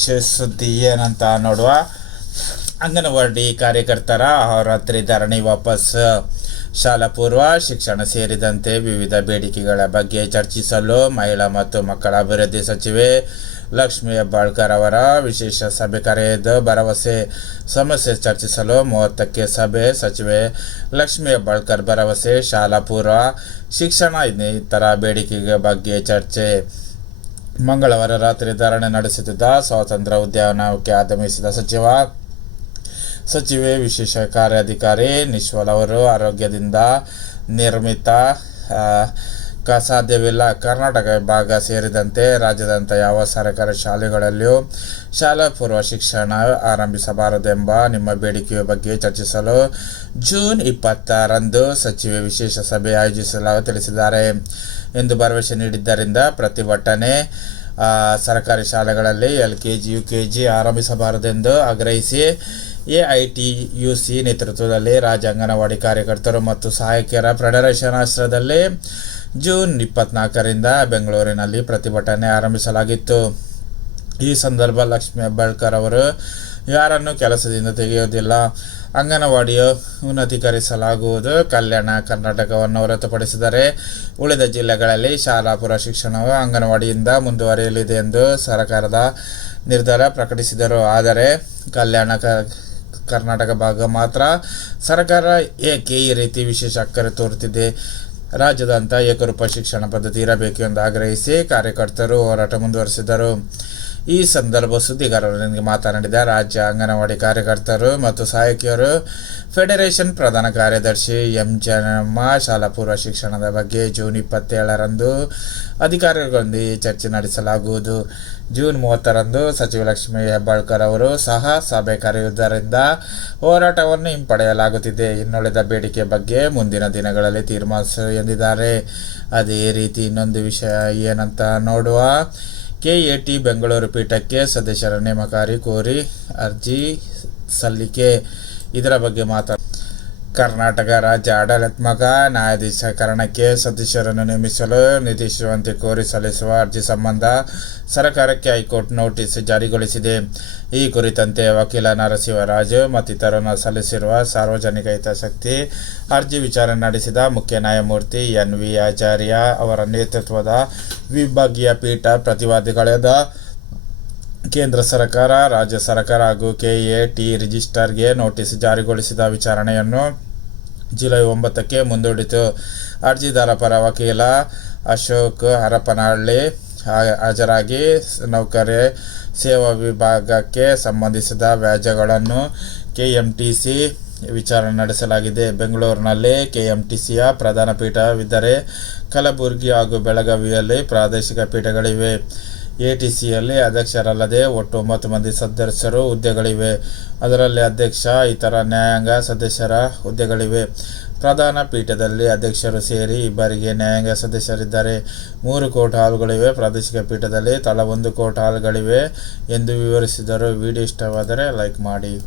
ಸುದ್ದಿ ಏನಂತ ನೋಡುವ? ಅಂಗನವಾಡಿ ಕಾರ್ಯಕರ್ತರ ಅಹೋರಾತ್ರಿ ಧರಣಿ ವಾಪಸ್. ಶಾಲಾ ಪೂರ್ವ ಶಿಕ್ಷಣ ಸೇರಿದಂತೆ ವಿವಿಧ ಬೇಡಿಕೆಗಳ ಬಗ್ಗೆ ಚರ್ಚಿಸಲು ಮಹಿಳಾ ಮತ್ತು ಮಕ್ಕಳ ಅಭಿವೃದ್ಧಿ ಸಚಿವೆ ಲಕ್ಷ್ಮೀ ಹೆಬ್ಬಾಳ್ಕರ್ ಅವರ ವಿಶೇಷ ಸಭೆ ಕರೆದು ಭರವಸೆ ಸಮಸ್ಯೆ ಚರ್ಚಿಸಲು ಮೂವತ್ತಕ್ಕೆ ಸಭೆ ಸಚಿವೆ ಲಕ್ಷ್ಮಿ ಹೆಬ್ಬಾಳ್ಕರ್ ಭರವಸೆ, ಶಾಲಾ ಪೂರ್ವ ಶಿಕ್ಷಣ ಇನ್ನಿತರ ಬೇಡಿಕೆಗಳ ಬಗ್ಗೆ ಚರ್ಚೆ. ಮಂಗಳವಾರ ರಾತ್ರಿ ಧಾರಣೆ ನಡೆಸುತ್ತಿದ್ದ ಸ್ವಾತಂತ್ರ್ಯ ಉದ್ಯಾನವನಕ್ಕೆ ಆಗಮಿಸಿದ ಸಚಿವ, ಸಚಿವೆ, ವಿಶೇಷ ಕಾರ್ಯಾಧಿಕಾರಿ ನಿಶ್ವಲ್ ಅವರು ಆರೋಗ್ಯದಿಂದ ನಿರ್ಮಿತ ಕ ಸಾಧ್ಯವಿಲ್ಲ ಕರ್ನಾಟಕ ಭಾಗ ಸೇರಿದಂತೆ ರಾಜ್ಯದಂಥ ಯಾವ ಸರ್ಕಾರಿ ಶಾಲೆಗಳಲ್ಲಿಯೂ ಶಾಲಾ ಪೂರ್ವ ಶಿಕ್ಷಣ ಆರಂಭಿಸಬಾರದೆಂಬ ನಿಮ್ಮ ಬೇಡಿಕೆಯ ಬಗ್ಗೆ ಚರ್ಚಿಸಲು ಜೂನ್ ಇಪ್ಪತ್ತಾರಂದು ಸಚಿವೆ ವಿಶೇಷ ಸಭೆ ಆಯೋಜಿಸಲಾಗ ತಿಳಿಸಿದ್ದಾರೆ. ಎಂದು ಭರವಸೆ ನೀಡಿದ್ದರಿಂದ ಪ್ರತಿಭಟನೆ ಸರ್ಕಾರಿ ಶಾಲೆಗಳಲ್ಲಿ L K G U K G ಆರಂಭಿಸಬಾರದೆಂದು ಆಗ್ರಹಿಸಿ A I T U C ನೇತೃತ್ವದಲ್ಲಿ ರಾಜ್ಯ ಅಂಗನವಾಡಿ ಕಾರ್ಯಕರ್ತರು ಮತ್ತು ಸಹಾಯಕಿಯರ ಫೆಡರೇಷನ್ ಆಶ್ರಯದಲ್ಲಿ ಜೂನ್ ಇಪ್ಪತ್ನಾಲ್ಕರಿಂದ ಬೆಂಗಳೂರಿನಲ್ಲಿ ಪ್ರತಿಭಟನೆ ಆರಂಭಿಸಲಾಗಿತ್ತು. ಈ ಸಂದರ್ಭ ಲಕ್ಷ್ಮಿ ಹೆಬ್ಬಾಳ್ಕರ್ ಅವರು, ಯಾರನ್ನು ಕೆಲಸದಿಂದ ತೆಗೆಯುವುದಿಲ್ಲ ಅಂಗನವಾಡಿಯ ಉನ್ನತೀಕರಿಸಲಾಗುವುದು. ಕಲ್ಯಾಣ ಕರ್ನಾಟಕವನ್ನು ಹೊರತುಪಡಿಸಿದರೆ ಉಳಿದ ಜಿಲ್ಲೆಗಳಲ್ಲಿ ಶಾಲಾಪುರ ಶಿಕ್ಷಣವು ಅಂಗನವಾಡಿಯಿಂದ ಮುಂದುವರಿಯಲಿದೆ ಎಂದು ಸರ್ಕಾರದ ನಿರ್ಧಾರ ಪ್ರಕಟಿಸಿದರು. ಆದರೆ ಕಲ್ಯಾಣ ಕ ಕರ್ನಾಟಕ ಭಾಗ ಮಾತ್ರ. ಸರ್ಕಾರ ಏಕೆ ಈ ರೀತಿ ವಿಶೇಷ ಅಕ್ಕರೆ ತೋರುತ್ತಿದೆ? ರಾಜ್ಯದಂಥ ಏಕರೂಪ ಶಿಕ್ಷಣ ಪದ್ಧತಿ ಇರಬೇಕು ಎಂದು ಆಗ್ರಹಿಸಿ ಕಾರ್ಯಕರ್ತರು ಹೋರಾಟ ಮುಂದುವರೆಸಿದರು. ಈ ಸಂದರ್ಭ ಸುದ್ದಿಗಾರರೊಂದಿಗೆ ಮಾತನಾಡಿದ ರಾಜ್ಯ ಅಂಗನವಾಡಿ ಕಾರ್ಯಕರ್ತರು ಮತ್ತು ಸಹಾಯಕಿಯರು. ಫೆಡರೇಷನ್ ಪ್ರಧಾನ ಕಾರ್ಯದರ್ಶಿ ಎಂ ಜನಮ್ಮ ಶಾಲಾ ಪೂರ್ವ ಶಿಕ್ಷಣದ ಬಗ್ಗೆ ಜೂನ್ ಇಪ್ಪತ್ತೇಳರಂದು ಅಧಿಕಾರಿಗಳೊಂದಿಗೆ ಚರ್ಚೆ ನಡೆಸಲಾಗುವುದು. ಜೂನ್ ಮೂವತ್ತರಂದು ಸಚಿವ ಲಕ್ಷ್ಮೀ ಹೆಬ್ಬಾಳ್ಕರ್ ಅವರು ಸಹ ಸಭೆ ಕರೆಯುವುದರಿಂದ ಹೋರಾಟವನ್ನು ಹಿಂಪಡೆಯಲಾಗುತ್ತಿದೆ. ಇನ್ನುಳಿದ ಬೇಡಿಕೆ ಬಗ್ಗೆ ಮುಂದಿನ ದಿನಗಳಲ್ಲಿ ತೀರ್ಮಾನಿಸ ಎಂದಿದ್ದಾರೆ. ಅದೇ ರೀತಿ ಇನ್ನೊಂದು ವಿಷಯ ಏನಂತ ನೋಡುವ ಕೆಎಟಿ ಬೆಂಗಳೂರು ಪೀಠಕ್ಕೆ ಸದಸ್ಯರ ನೇಮಕಾರಿ ಕೋರಿ ಅರ್ಜಿ ಸಲ್ಲಿಕೆ. ಇದರ ಬಗ್ಗೆ ಮಾತಾ ಕರ್ನಾಟಕ ರಾಜ್ಯ ಆಡಳಿತಾತ್ಮಕ ನ್ಯಾಯಾಧೀಶಕರಣಕ್ಕೆ ಸದಸ್ಯರನ್ನು ನೇಮಿಸಲು ನಿರ್ದೇಶಿಸುವಂತೆ ಕೋರಿ ಸಲ್ಲಿಸುವ ಅರ್ಜಿ ಸಂಬಂಧ ಸರ್ಕಾರಕ್ಕೆ ಹೈಕೋರ್ಟ್ ನೋಟಿಸ್ ಜಾರಿಗೊಳಿಸಿದೆ. ಈ ಕುರಿತಂತೆ ವಕೀಲ ನರಸಿಂಹರಾಜು ಮತ್ತಿತರರು ಸಲ್ಲಿಸಿರುವ ಸಾರ್ವಜನಿಕ ಹಿತಾಸಕ್ತಿ ಅರ್ಜಿ ವಿಚಾರಣೆ ನಡೆಸಿದ ಮುಖ್ಯ ನ್ಯಾಯಮೂರ್ತಿ ಎನ್ ವಿ ಆಚಾರ್ಯ ಅವರ ನೇತೃತ್ವದ ವಿಭಾಗೀಯ ಪೀಠ ಪ್ರತಿವಾದಿಗಳಾದ ಕೇಂದ್ರ ಸರ್ಕಾರ, ರಾಜ್ಯ ಸರ್ಕಾರ ಹಾಗೂ ಕೆಎ ಟಿ ರಿಜಿಸ್ಟರ್ಗೆ ನೋಟಿಸ್ ಜಾರಿಗೊಳಿಸಿದ ವಿಚಾರಣೆಯನ್ನು ಜುಲೈ ಒಂಬತ್ತಕ್ಕೆ ಮುಂದೂಡಿತು. ಅರ್ಜಿದಾರ ಪರ ವಕೀಲ ಅಶೋಕ್ ಹರಪನಹಳ್ಳಿ ಹಾಜರಾಗಿ ನೌಕರಿ ಸೇವಾ ವಿಭಾಗಕ್ಕೆ ಸಂಬಂಧಿಸಿದ ವ್ಯಾಜ್ಯಗಳನ್ನು ಕೆಎಂಟಿಸಿ ವಿಚಾರಣೆ ನಡೆಸಲಾಗಿದೆ. ಬೆಂಗಳೂರಿನಲ್ಲಿ ಕೆಎಂಟಿಸಿಯ ಪ್ರಧಾನ ಪೀಠವಿದ್ದರೆ ಕಲಬುರಗಿ ಹಾಗೂ ಬೆಳಗಾವಿಯಲ್ಲಿ ಪ್ರಾದೇಶಿಕ ಪೀಠಗಳಿವೆ. ಎಟಿಸಿಯಲ್ಲಿ ಅಧ್ಯಕ್ಷರಲ್ಲದೆ ಒಟ್ಟು ಒಂಬತ್ತು ಮಂದಿ ಸದಸ್ಯರು ಹುದ್ದೆಗಳಿವೆ. ಅದರಲ್ಲಿ ಅಧ್ಯಕ್ಷ, ಇತರ ನ್ಯಾಯಾಂಗ ಸದಸ್ಯರ ಹುದ್ದೆಗಳಿವೆ. ಪ್ರಧಾನ ಪೀಠದಲ್ಲಿ ಅಧ್ಯಕ್ಷರು ಸೇರಿ ಇಬ್ಬರಿಗೆ ನ್ಯಾಯಾಂಗ ಸದಸ್ಯರಿದ್ದಾರೆ. ಮೂರು ಕೋರ್ಟ್ ಹಾಲ್ಗಳಿವೆ. ಪ್ರಾದೇಶಿಕ ಪೀಠದಲ್ಲಿ ತಲಾ ಒಂದು ಕೋರ್ಟ್ ಹಾಲ್ಗಳಿವೆ ಎಂದು ವಿವರಿಸಿದರು. ವಿಡಿಯೋ ಇಷ್ಟವಾದರೆ ಲೈಕ್ ಮಾಡಿ.